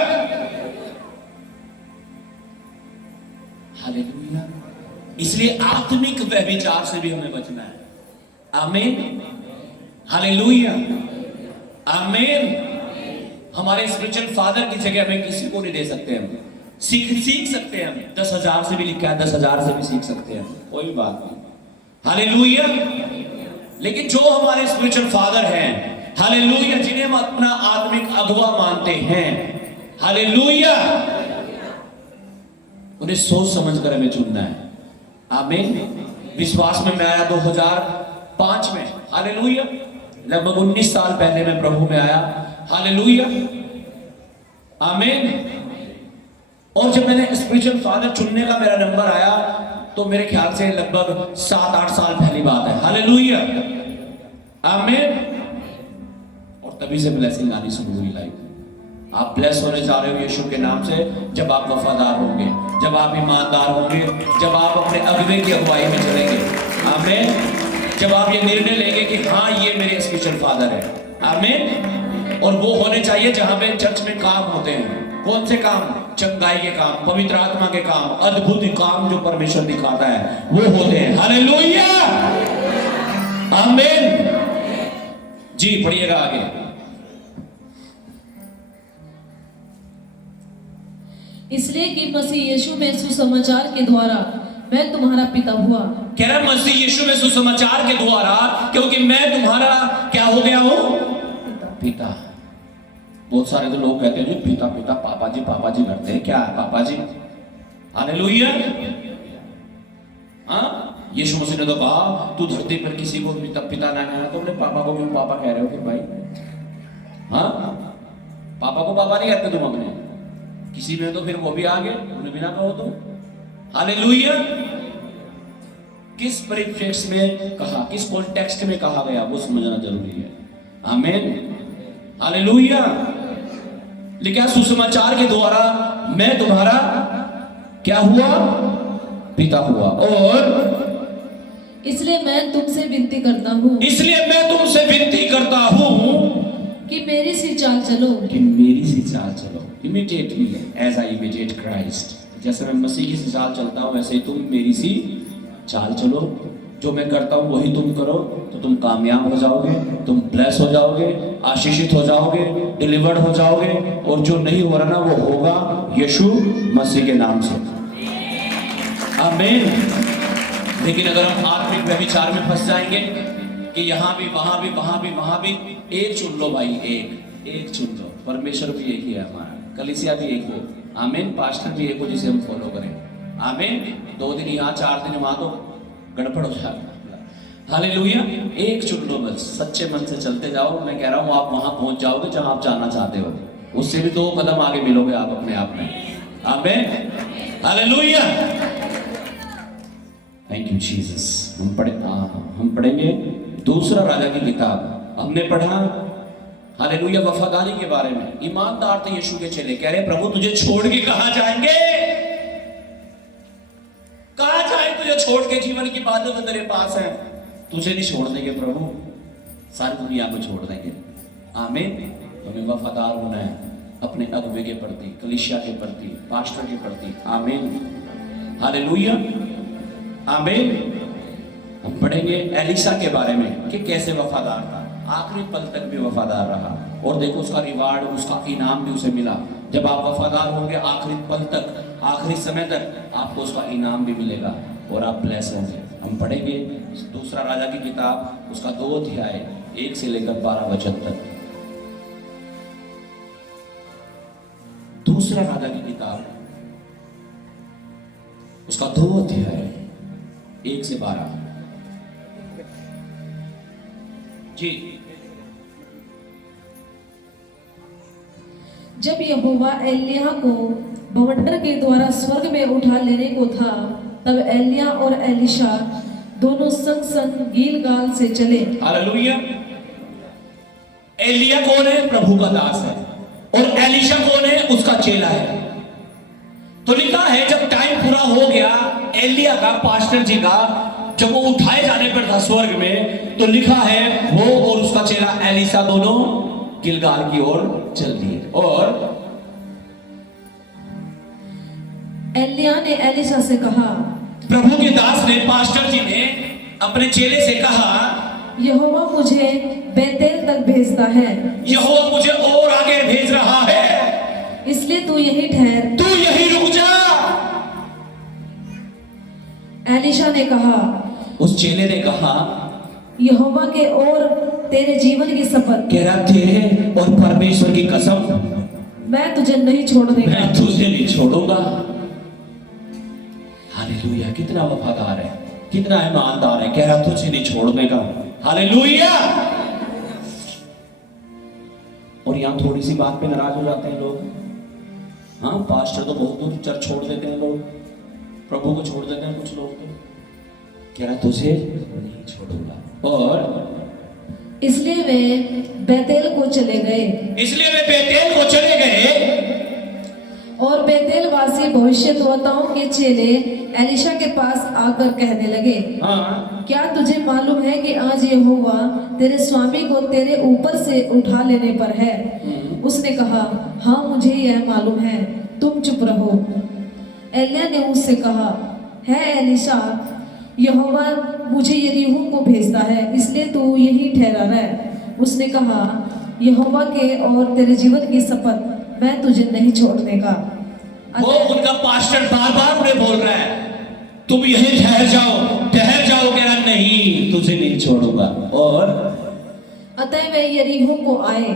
hallelujah. इसलिए आत्मिक व्यभिचार से भी हमें बचना है। आमीन, हालेलुया, आमीन। हमारे स्पिरिचुअल फादर की जगह हमें किसी को नहीं दे सकते। हम सीख सकते हैं। हम 10,000 से भी लिखा है, 10,000 से भी सीख सकते हैं, कोई भी बात नहीं। हालेलुया। लेकिन जो हमारे स्पिरिचुअल फादर हैं, हालेलुया, जिन्हें हम अपना आत्मिक अगुवा मानते हैं, हालेलुया, उन्हें सोच समझकर हमें चुनना है। आमीन। विश्वास में मैं आया 2005 में, हालेलुया, लगभग 19 साल पहले मैं प्रभु में आया। हालेलुया, आमीन। और जब मैंने स्पिरिचुअल फादर चुनने का मेरा नंबर आया तो मेरे ख्याल से लगभग 7-8 साल पहली बात है। हालेलुया, आमीन। और तभी से ब्लेसिंग आनी शुरू हुई लाइफ। आप ब्लेस होने जा रहे हो यीशु के नाम से जब आप वफादार होंगे, जब आप ईमानदार होंगे, जब आप अपने अगुवे की अगुवाई में चलेंगे। आमीन। जब आप ये निर्णय लेंगे कि हाँ ये मेरे स्पिरिचुअल फादर है। आमीन। और वो होने चाहिए जहां पे चर्च में काम होते हैं। कौन से काम? चंगाई के काम, पवित्र आत्मा के काम, अद्भुत काम जो परमेश्वर दिखाता है वो होते हैं। हालेलुया, आमीन। जी पढ़िएगा आगे। इसलिए कि मसीह यीशु में सुसमाचार के द्वारा मैं तुम्हारा पिता हुआ। कह रहा मसीह यीशु में सुसमाचार के द्वारा, क्योंकि मैं तुम्हारा क्या हो गया हूं? पिता। बहुत सारे तो लोग कहते हैं जी पिता पिता, पापा जी करते हैं। क्या है पापा जी? हालेलुया। हाँ, यीशु मसीह ने तो कहा तू धरती पर किसी को पिता ना कहना, तो अपने पापा को क्यों पापा कह रहे हो फिर भाई? हाँ, पापा को पापा नहीं कहते तुम अपने, किसी में तो फिर वो भी आ गए, उन्हें भी ना कहो तुम। हालेलुया। किस परिप्रेक्ष्य में कहा, किस कॉन्टेक्स्ट में कहा गया वो समझना जरूरी है। आमीन, हालेलुया। लिखा सुसमाचार के द्वारा मैं तुम्हारा क्या हुआ? पिता हुआ। और इसलिए मैं तुमसे विनती करता हूँ, इसलिए मैं तुमसे विनती करता हूँ कि मेरी सी चाल चलो, कि मेरी सी चाल चलो। Imitate me as I imitate Christ. जैसे मैं मसीह की सी चाल चलता हूँ वैसे ही तुम मेरी सी चाल चलो। जो मैं करता हूँ वही तुम करो तो तुम कामयाब हो जाओगे, तुम ब्लेस हो जाओगे, आशीषित हो जाओगे, डिलीवर्ड हो जाओगे। और जो नहीं हो रहा ना वो होगा यीशु मसीह के नाम से। आमीन। लेकिन अगर हम आत्मिक व्यभिचार में फंस जाएंगे कि यहाँ भी वहां भी वहां भी वहां भी, एक चुन लो भाई, एक चुन लो। परमेश्वर भी एक ही है हमारा, कलीसिया भी एक हो, आमीन, पास्टर भी एक हो जिसे हम फॉलो करें, आमीन। 2 दिन यहाँ 4 दिन वहां तो गड़बड़ हो जाएगा। हालेलुया। एक चुन लो बस, सच्चे मन से चलते जाओ। मैं कह रहा हूँ आप वहां पहुंच जाओगे जहां आप जाना चाहते हो, उससे भी 2 कदम आगे मिलोगे आप अपने आप में, आमीन, हालेलुया। Thank you Jesus. हम पढ़ेंगे दूसरा राजा की किताब। हमने पढ़ा हालेलुया वफादारी के बारे में। ईमानदार थे यीशु के चेले, कह रहे प्रभु तुझे छोड़ के कहां जाएंगे, कहां जाए तुझे छोड़ के, जीवन की बातें तो तेरे पास है, तुझे नहीं छोड़ देंगे प्रभु, सारी दुनिया को छोड़ देंगे, आमीन। तुम्हें वफादार होना है अपने अगुवे के प्रति, कलीसिया के प्रति, पास्टर के प्रति, आमीन, हालेलुया, आमीन। हम पढ़ेंगे एलिशा के बारे में कि कैसे वफादार था, आखिरी पल तक भी वफादार रहा, और देखो उसका रिवार्ड, उसका इनाम भी उसे मिला। जब आप वफादार होंगे आखिरी पल तक, आखिरी समय तक, आपको उसका इनाम भी मिलेगा और आप ब्लेस होंगे। हम पढ़ेंगे दूसरा राजा की किताब, उसका 2 अध्याय 1 से लेकर 12 वचन तक। दूसरा राजा की किताब उसका 2 अध्याय 1 से 12 जी। जब यहोवा एलिय्याह को बवंडर के द्वारा स्वर्ग में उठा लेने को था, तब एलिय्याह और एलीशा दोनों संग संग गीलगाल से चले। हालेलुया। एलिय्याह कौन है? प्रभु का दास है, और एलीशा कौन है? उसका चेला है। तो लिखा है जब टाइम पूरा हो गया एलिय्याह का, पास्टर जी का, जब वो उठाए जाने पर था स्वर्ग में, तो लिखा है वो और उसका चेला एलीशा दोनों गिलगाल की ओर चल दिए। और एलिय्याह ने एलीशा से कहा, प्रभु के दास ने, पास्टर जी ने अपने चेले से कहा, यहोवा मुझे बेतेल तक भेजता है, यहोवा मुझे और आगे भेज रहा है, इसलिए तू यहीं ठहर, तू यहीं रुक जा। एलीशा ने कहा, उस चेले ने कहा, यहोवा के और तेरे जीवन की शपथ, कह रहा तेरे और परमेश्वर की कसम, मैं तुझे नहीं छोड़ने का। मैं तुझे नहीं छोड़ूंगा। हालेलुया। कितना वफादार है, कितना ईमानदार है, कह रहा तुझे नहीं छोड़ने का। हालेलुया। और यहां थोड़ी सी बात पे नाराज हो जाते हैं लोग। हाँ, पास्टर तो बहुत दूर चर्च छोड़ देते हैं लोग, प्रभु को छोड़ देते हैं कुछ लोग, तो कह रहा तुझे नहीं छोड़ूंगा। और इसलिए वे बेतेल को चले गए, इसलिए वे बेतेल को चले गए। और बेतेल वासी भविष्यद्वक्ताओं के चेले एलीशा के पास आकर कहने लगे, हाँ, क्या तुझे मालूम है कि आज यहोवा तेरे स्वामी को तेरे ऊपर से उठा लेने पर है? उसने कहा, हाँ मुझे यह मालूम है, तुम चुप रहो। एलिय्याह ने उससे कहा, है एलीशा, यहोवा मुझे यरीहो को भेजता है, इसलिए तू यहीं ठहरा रह। उसने कहा, यहोवा के और तेरे जीवन की शपथ, मैं तुझे नहीं छोड़ने का। वो उनका पास्टर बार बार उन्हें बोल रहा है तुम यहीं ठहर जाओ, ठहर जाओ, कह रहा नहीं तुझे नहीं छोड़ूंगा। और अतः वे यरीहो को आए,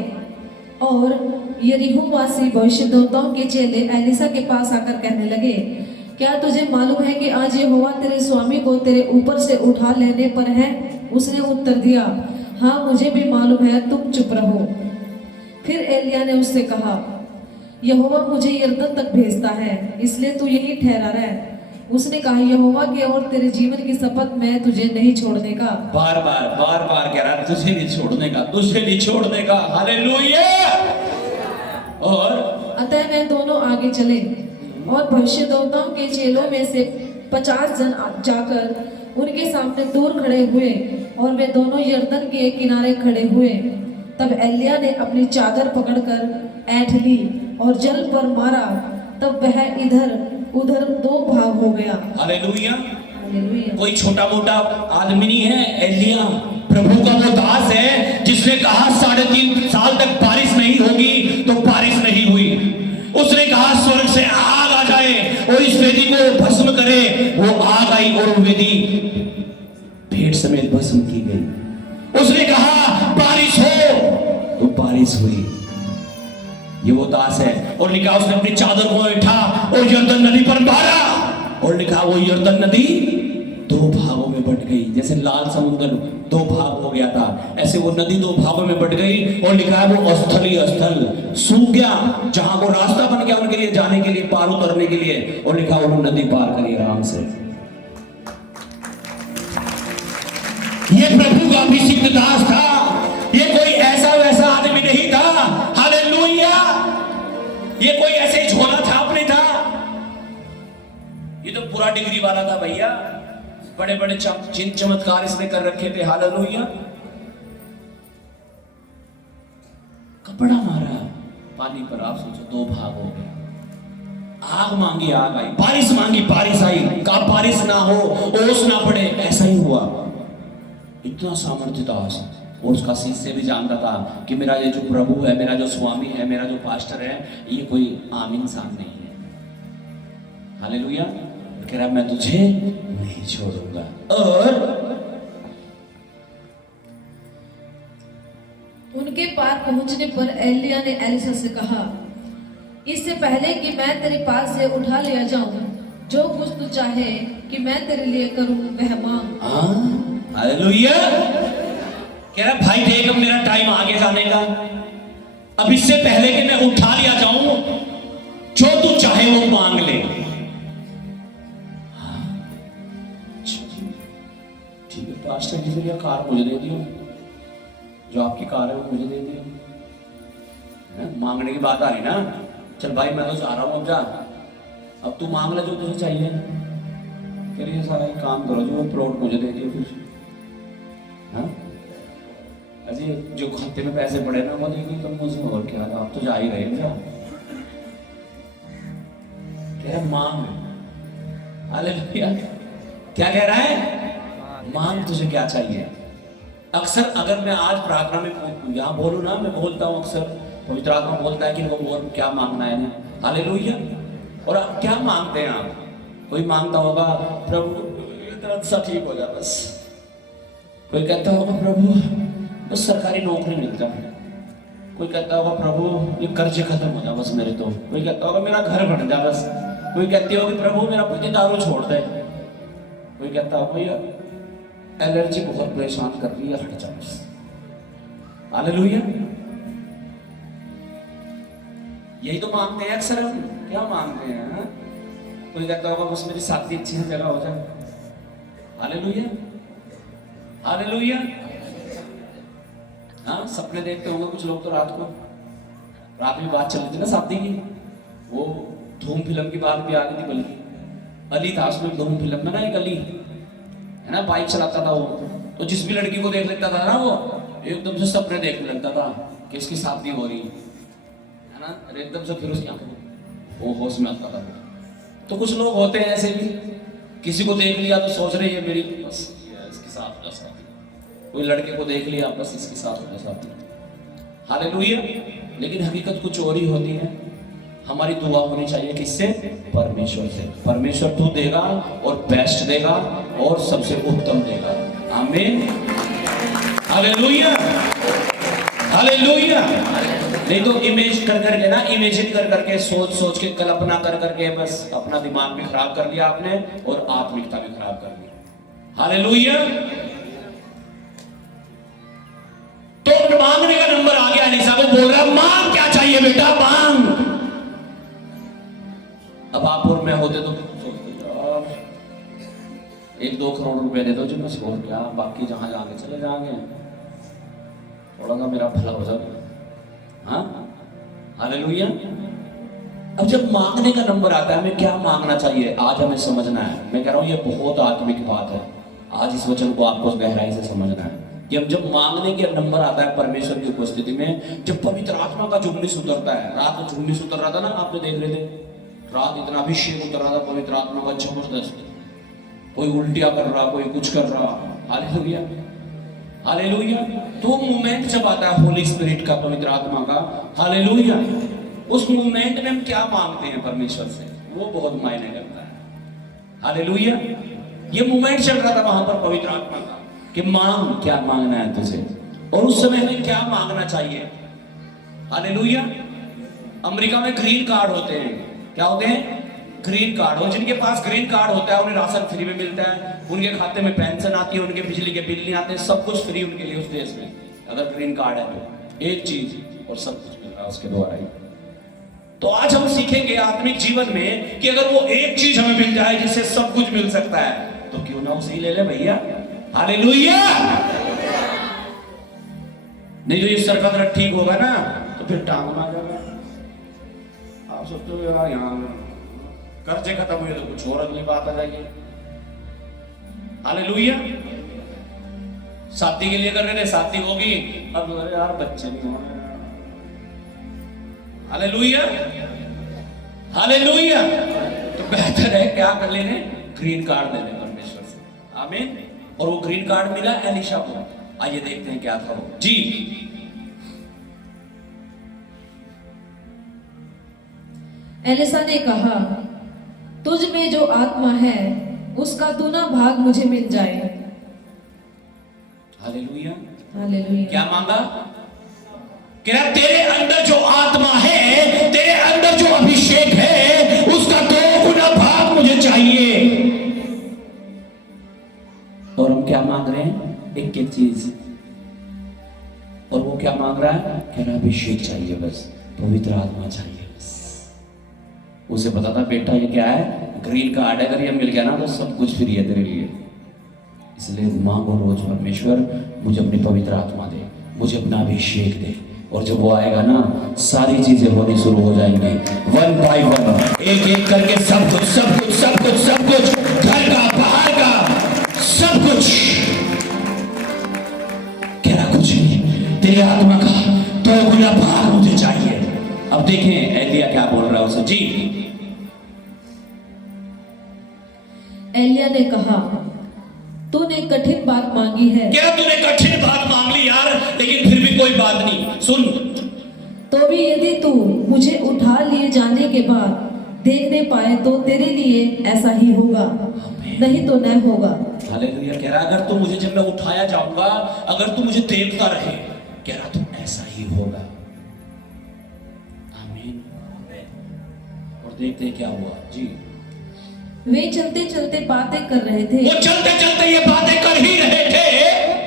और यरीहो वासी भविष्यद्वक्ताओं के चेले एलीशा के पास आकर कहने लगे, क्या तुझे मालूम है कि आज यहोवा तेरे स्वामी को तेरे ऊपर से उठा लेने पर है? उसने उत्तर दिया, हाँ मुझे भी मालूम है, तुम चुप रहो। फिर एलिय्याह ने उससे कहा, यहोवा मुझे यरदन तक भेजता है, इसलिए तू यहीं ठहरा रह। उसने कहा, यहोवा के और तेरे जीवन की शपथ, मैं तुझे नहीं छोड़ने का। बार बार कह रहा तुझे नहीं छोड़ने का, तुझे नहीं छोड़ने का। हालेलुया। और अतः वे दोनों आगे चले, और भविष्यद्वक्ताओं के चेलों में से 50 जन जाकर उनके सामने दूर खड़े हुए, और वे दोनों यरदन के किनारे खड़े हुए। तब एलिय्याह ने अपनी चादर पकड़कर ऐंठ ली और जल पर मारा, तब वह इधर उधर 2 भाग हो गया। हालेलुया। हालेलुया। कोई छोटा मोटा आदमी नहीं है, एलिय्याह प्रभु का वो दास है जिसने कहा 3.5 साल तक बारिश नहीं होगी, तो बारिश नहीं हुई। उसने कहा स्वर्ग से आग आ जाए और इस वेदी को भस्म करे, वो आग आई और वो वेदी भेंट समेत भस्म की गई। उसने कहा बारिश हो, तो बारिश हुई। ये वो दास है। और लिखा उसने अपनी चादर को उठा और यरदन नदी पर मारा, और लिखा वो यरदन नदी दो भागों में बट गई। जैसे लाल समुद्र दो भाग हो गया था, ऐसे वो नदी दो भागों में बट गई। और लिखा है वो स्थल ही स्थल सूख गया, जहां वो रास्ता बन गया उनके लिए जाने के लिए, पार उतरने के लिए। और लिखा वो नदी पार करी आराम से। ये प्रभु का अभिषिक्त दास था, ये कोई ऐसा वैसा आदमी नहीं था। हालेलुया। ये कोई ऐसे झोला छाप नहीं था, ये तो पूरा डिग्री वाला था भैया। बड़े बड़े चिन्ह चमत्कार इसने कर रखे थे। हालेलुया। कपड़ा मारा पानी पर, आप सोचो दो भाग हो गए। आग मांगी आग आई, बारिश मांगी बारिश आई, का बारिश ना हो ओस ना पड़े, ऐसा ही हुआ। इतना सामर्थ्य दास, और उसका शिष्य भी जानता था कि मेरा ये जो प्रभु है, मेरा जो स्वामी है, मेरा जो पास्टर है, ये कोई आम इंसान नहीं है। हालेलुया। कह रहा मैं तुझे नहीं छोड़ूंगा। और उनके पार पहुंचने पर एलिया ने एलिशा से कहा, इससे पहले कि मैं तेरे पास से उठा लिया जाऊं, जो कुछ तू चाहे कि मैं तेरे लिए करूं वह मांग। हालेलुया। कह रहा भाई देख अब मेरा टाइम आगे जाने का, अब इससे पहले कि मैं उठा लिया जाऊं, जो तू चाहे वो मांग ले। ठीक है पास्टर जी, फिर यह कार मुझे दे दियो, जो आपकी कार है वो मुझे दे दियो। मांगने की बात आ रही ना, चल भाई मैं तो जा रहा हूं, अब जा, अब तू मांग ले जो तुझे चाहिए। फिर ये सारा एक काम करो, जो वो प्लॉट मुझे दे दियो फिर। हाँ अजी जो खाते में पैसे पड़े ना वो देंगे तुम मुझे, और क्या, आप तो जा ही रहे हो। कह रहा मांग। हालेलुया। क्या कह रहा है? मांग तुझे क्या चाहिए। अक्सर अगर मैं आज प्रार्थना में यहाँ बोलूँ ना, मैं बोलता हूँ अक्सर, पवित्र आत्मा बोलता है कि इनको बोल क्या मांगना है। हालेलुया। और आप क्या मांगते हैं? आप कोई मांगता होगा प्रभु इतना सा ठीक हो जाए बस, कोई कहता होगा प्रभु बस सरकारी नौकरी मिल जाए, कोई कहता होगा प्रभु ये कर्ज खत्म हो जाए बस मेरे, तो कोई कहता होगा मेरा घर बन जाए बस, कोई कहती होगी प्रभु मेरा पति दारू छोड़ दे, कोई कहता होगा भैया एलर्जी बहुत परेशान कर रही है हट जा बस। हालेलुया। यही तो मांगते हैं अक्सर हम। क्या मांगते हैं? हाँ? कोई कहता होगा बस मेरी शादी अच्छी सी जगह हो जाए। हालेलुया। हालेलुया। हाँ सपने देखते होंगे कुछ लोग तो रात में बात चल रही थी ना शादी की, वो धूम फिल्म की बात भी आ गई थी, बल्कि अली था उसमें धूम फिल्म में ना, एक अली है ना, बाइक चलाता था वो, तो जिस भी लड़की को देख लेता था ना वो एकदम से सपने देखने लगता था कि इसकी शादी हो रही है ना, एकदम से फिर उसकी आंखों वो होश में आता था। तो कुछ लोग होते हैं ऐसे भी, किसी को देख लिया तो सोच रहे हैं मेरी बस इसके साथ बस शादी, कोई लड़के को देख लिया बस इसके साथ हो शादी। हालेलुया। लेकिन हकीकत कुछ और ही होती है। हमारी दुआ होनी चाहिए किससे? परमेश्वर से। परमेश्वर तू देगा और बेस्ट देगा और सबसे उत्तम देगा। आमीन। हालेलुया। हालेलुया। नहीं तो इमेज कर करके ना, इमेजिन कर करके, सोच सोच के, कल्पना कर करके बस अपना दिमाग भी खराब कर लिया आपने और आत्मिकता भी खराब कर ली। हालेलुया। तो मांगने का नंबर आ गया। अलीसा को बोल रहा मांग क्या चाहिए बेटा मांग। अब आप और मैं होते तो यार 1-2 करोड़ रुपए दे दो जी बस, और क्या, बाकी जहां जाके चले जाएंगे, थोड़ा सा मेरा भला हो जाए। हाँ हालेलुया। अब जब मांगने का नंबर आता है, हमें क्या मांगना चाहिए आज हमें समझना है। मैं कह रहा हूं ये बहुत आत्मिक बात है। आज इस वचन को आपको गहराई से समझना है कि हम जब मांगने के नंबर आता है परमेश्वर की उपस्थिति में, जब पवित्र आत्मा का जुम्बिश उतरता है। रात को जुम्बिश उतर रहा था ना, आपने देख रहे थे, रात इतना अभिषेक उतर रहा था पवित्र आत्मा का जबरदस्त, कोई उल्टियां कर रहा, कोई कुछ कर रहा। हालेलुया। हालेलुया। तो मोमेंट जब आता है होली स्पिरिट का, पवित्र आत्मा का, हालेलुया, उस मोमेंट में हम क्या मांगते हैं परमेश्वर से, वो बहुत मायने करता है। हालेलुया। ये मोमेंट चल रहा था वहां पर पवित्र आत्मा का कि मांग, क्या मांगना है तुझे, और उस समय हमें क्या मांगना चाहिए। हालेलुया। अमेरिका में ग्रीन कार्ड होते हैं। क्या होते हैं? Green card. और जिनके पास ग्रीन कार्ड होता है उन्हें राशन फ्री में मिलता है, उनके खाते में पेंशन आती है, उनके बिजली के बिल नहीं आते, सब कुछ फ्री उनके लिए उस देश में, अगर ग्रीन कार्ड है तो। एक चीज और सब कुछ मिल रहा है उसके द्वारा ही। तो आज हम सीखेंगे आत्मिक जीवन में कि अगर वो एक चीज हमें मिल जाए जिससे सब कुछ मिल सकता है तो क्यों ना उसे ही ले ले भैया। हालेलुया। नहीं तो ये सर का दर्द ठीक होगा ना तो फिर टांग में आ जाएगा। आप सोचते हो यार यहाँ कर्जे खत्म हुए तो कुछ और अगली बात आ जाएगी। हालेलुया। शादी के लिए कर रहे थे, शादी होगी, अब अरे यार बच्चे नहीं हो रहे। हालेलुया। हालेलुया। तो बेहतर है क्या कर लेने? ग्रीन कार्ड ले लें परमेश्वर से। आमीन। और वो ग्रीन कार्ड मिला एलिशा को। आइए देखते हैं क्या था वो। जी। एलिशा ने कहा, तुझ में जो आत्मा है उसका दूना भाग मुझे मिल जाए। हालेलुया। हालेलुया। क्या मांगा? कह रहा तेरे अंदर जो आत्मा है, तेरे अंदर जो अभिषेक है, उसका 2 गुना भाग मुझे चाहिए। और हम क्या मांग रहे हैं? एक एक चीज। और वो क्या मांग रहा है? कह रहा अभिषेक चाहिए, बस पवित्र आत्मा चाहिए बस। उसे पता था बेटा ये क्या है? ग्रीन कार्ड है, अगर ये मिल गया ना तो सब कुछ फ्री है तेरे लिए। इसलिए मांगो रोज, परमेश्वर मुझे अपनी पवित्र आत्मा दे, मुझे अपना अभिषेक दे। और जब वो आएगा ना सारी चीजें होनी शुरू हो जाएंगी, 1 बाय 1, एक एक करके सब कुछ सब कुछ सब कुछ सब कुछ, घर का बाहर का सब कुछ। कह रहा कुछ नहीं, तेरी आत्मा का 2 गुना भाग मुझे चाहिए। अब देखें एलिया क्या बोल रहा है उसे। जी। एलिया ने कहा, तूने कठिन बात मांगी है। क्या तूने कठिन बात मांग ली यार, लेकिन फिर भी कोई बात नहीं, सुन। तो भी यदि तू मुझे उठा लिए जाने के बाद देखने पाए तो तेरे लिए ऐसा ही होगा, नहीं तो न होगा। हालेलुया। कह रहा अगर तू मुझे, जब मैं उठाया जाऊंगा, अगर तू मुझे देखता रहे, कह रहा तो ऐसा ही होगा। आमीन। और देखते क्या हुआ। जी। वे चलते चलते बातें कर रहे थे। वो चलते चलते ये बातें कर ही रहे थे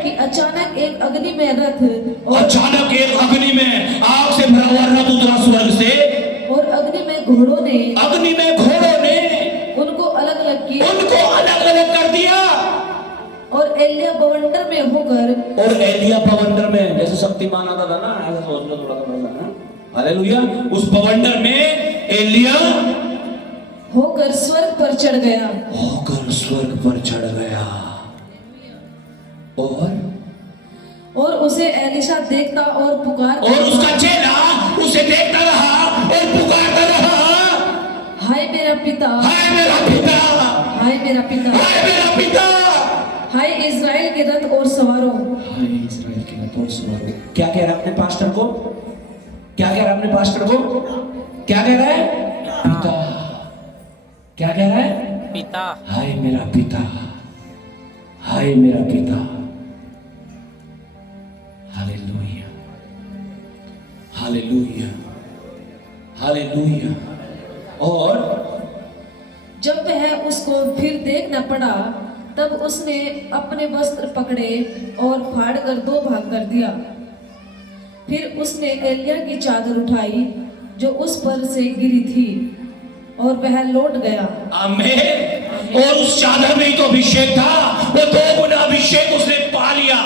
कि अचानक एक अग्नि में रथ और अचानक एक अग्नि में आग से भरा हुआ रथ उतरा स्वर्ग से, और अग्नि में घोड़ों ने उनको अलग अलग किया, उनको अलग अलग कर दिया। और एलिया बवंडर में होकर, और एलिया बवंडर में, जैसे शक्तिमान आता था ना, ऐसा सोच लो थोड़ा सा। हालेलुया। उस बवंडर में एलिया होकर स्वर्ग पर चढ़ गया। होकर स्वर्ग पर चढ़ गया। और उसे एलिशा देखता और पुकारता, और उसका चेला उसे देखता रहा और पुकारता रहा, हाय मेरा पिता, हाय मेरा पिता, हाय मेरा पिता, हाय मेरा पिता, हाय इज़राइल के रथ और सवारों। हाय इज़राइल के रथ और सवारों। क्या कह रहा है अपने पास्टर को? क्या कह रहा है अपने पास्टर को? क्या कह रहा है? पिता। क्या कह रहा है? पिता। हाय मेरा पिता, हाय मेरा पिता। हालेलुया। हालेलुया। हालेलुया। और जब वह उसको फिर देख न पड़ा तब उसने अपने वस्त्र पकड़े और फाड़ कर 2 भाग कर दिया। फिर उसने एलिया की चादर उठाई जो उस पर से गिरी थी और वह लौट गया। आमीन। और उस चादर में ही तो अभिषेक था, वो 2 गुना अभिषेक उसने पा लिया।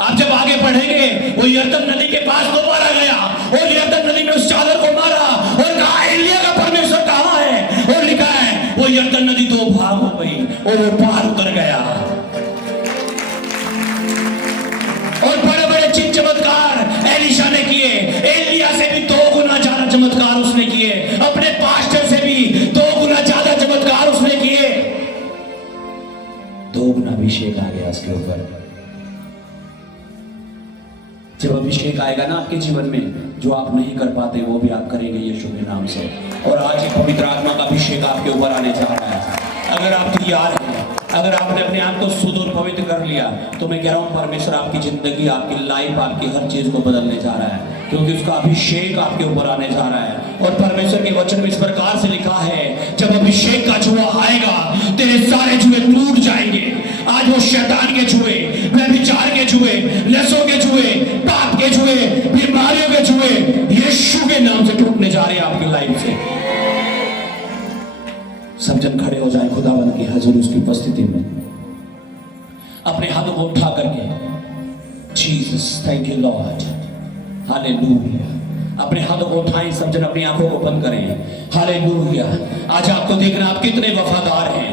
आप जब आगे बढ़ेंगे, वो यरदन नदी के पास दोबारा गया और यरदन नदी में उस चादर को मारा और कहा एलिया का परमेश्वर कहाँ है? और लिखा है वो यरदन नदी 2 भाग हो गई और वो पार उतर गया। और बड़े बड़े चिन्ह चमत्कार एलिशा ने किए। एलिया से भी 2 गुना ज्यादा चमत्कार उसने किए। अपने पास्टर से भी 2 गुना ज्यादा चमत्कार उसने किए। 2 गुना अभिषेक आ गया उसके ऊपर। जब अभिषेक आएगा ना आपके जीवन में, जो आप नहीं कर पाते वो भी आप करेंगे यीशु के नाम से। और आज ही पवित्र आत्मा का अभिषेक आपके ऊपर आने जा रहा है। अगर आप तैयार हैं, अगर आपने अपने आप को शुद्ध और पवित्र कर लिया, तो मैं कह रहा हूं परमेश्वर आपकी जिंदगी, आपकी लाइफ, आपकी हर चीज को बदलने जा रहा है। क्योंकि उसका अभिषेक आपके ऊपर आने जा रहा है। और परमेश्वर के वचन में इस प्रकार से लिखा है, जब अभिषेक का जुआ आएगा तेरे सारे जुए टूट जाएंगे। आज वो शैतान के जुए, व्यभिचार के जुए, लहसों के जुए, पाप के जुए, बीमारियों के जुए यीशु के नाम से टूटने जा रहे हैं आपकी लाइफ से। सब जन खड़े हो जाए खुदावंद की हजूर उसकी उपस्थिति में, अपने हाथों को उठा करके Jesus thank you Lord, hallelujah. अपने हाथों को उठाएं, सब जन अपनी आंखों को बंद करें। हालेलुया। आज आपको देखना आप कितने वफादार हैं।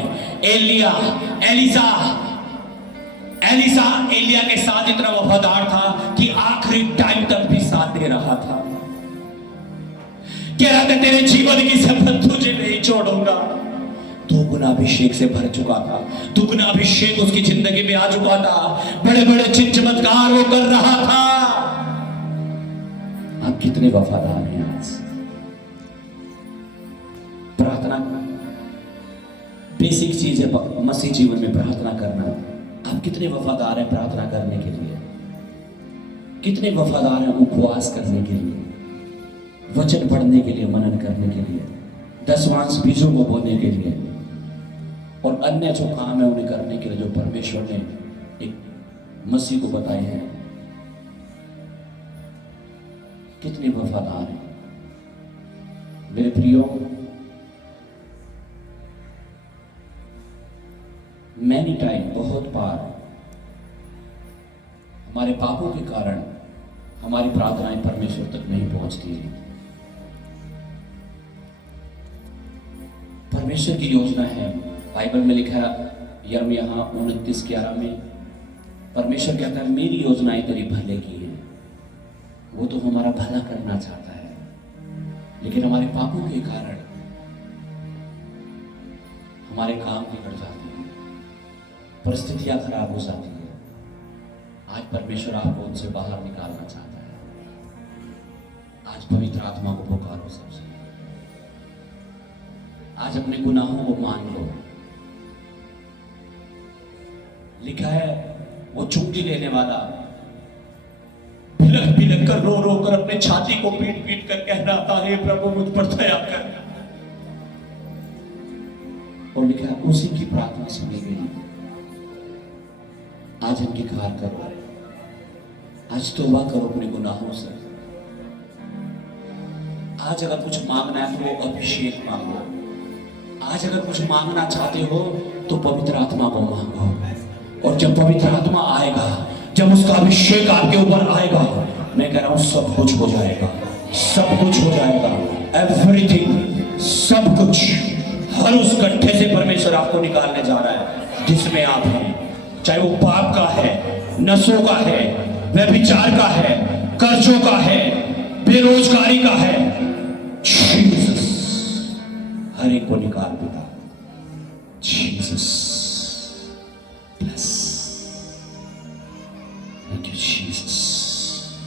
एलिसा एलिया के साथ इतना वफादार था कि आखिरी टाइम तक भी साथ दे रहा था। कह रहा था तेरे जीवन की शपथ तुझे नहीं छोड़ूंगा। दुगुना अभिषेक से भर चुका था, दुगुना अभिषेक उसकी जिंदगी में आ चुका था, बड़े बड़े चिन्ह चमत्कार वो कर रहा था। आप कितने वफादार हैं आज? प्रार्थना बेसिक चीज है मसीह जीवन में, प्रार्थना करना। आप कितने वफादार हैं प्रार्थना करने के लिए? कितने वफादार हैं उपवास करने के लिए, वचन पढ़ने के लिए, मनन करने के लिए, दशवांश बीजों को बोने के लिए और अन्य जो काम है उन्हें करने के लिए जो परमेश्वर ने एक मसीह को बताए हैं? कितने वफादार हैं मेरे प्रियो। मैनी टाइम, बहुत बार हमारे पापों के कारण हमारी प्रार्थनाएं परमेश्वर तक नहीं पहुंचती हैं। परमेश्वर की योजना है, बाइबल में लिखा यिर्मयाह 29:11 में परमेश्वर कहता है मेरी योजनाएं तेरी भले की है। वो तो हमारा भला करना चाहता है, लेकिन हमारे पापों के कारण हमारे काम बिगड़ जाते हैं, परिस्थितियां खराब हो जाती है। आज परमेश्वर आपको उनसे बाहर निकालना चाहता है। आज पवित्र आत्मा को पुकारो सबसे, आज अपने गुनाहों को मान लो। लिखा है वो चुंगी लेने वाला बिलख बिलख कर रो रो कर अपने छाती को पीट पीट कर कह रहा था, हे प्रभु मुझ पर दया कर। और लिखा है उसी की प्रार्थना सुनी गई। आज अंगीकार करो, आज तौबा करो अपने गुनाहों से। आज अगर कुछ मांगना है तो वो अभिषेक मांगो। आज अगर कुछ मांगना चाहते हो तो पवित्र आत्मा को मांगो। और जब पवित्र आत्मा आएगा, जब उसका अभिषेक आपके ऊपर आएगा, मैं कह रहा हूं सब कुछ हो जाएगा, सब कुछ हो जाएगा। एवरीथिंग, सब कुछ, हर उस गड्ढे से परमेश्वर आपको निकालने जा रहा है जिसमें आप हैं। चाहे वो पाप का है, नशों का है, व्यभिचार का है, कर्जों का है, बेरोजगारी का है। जीसस हर एक को निकाल देता।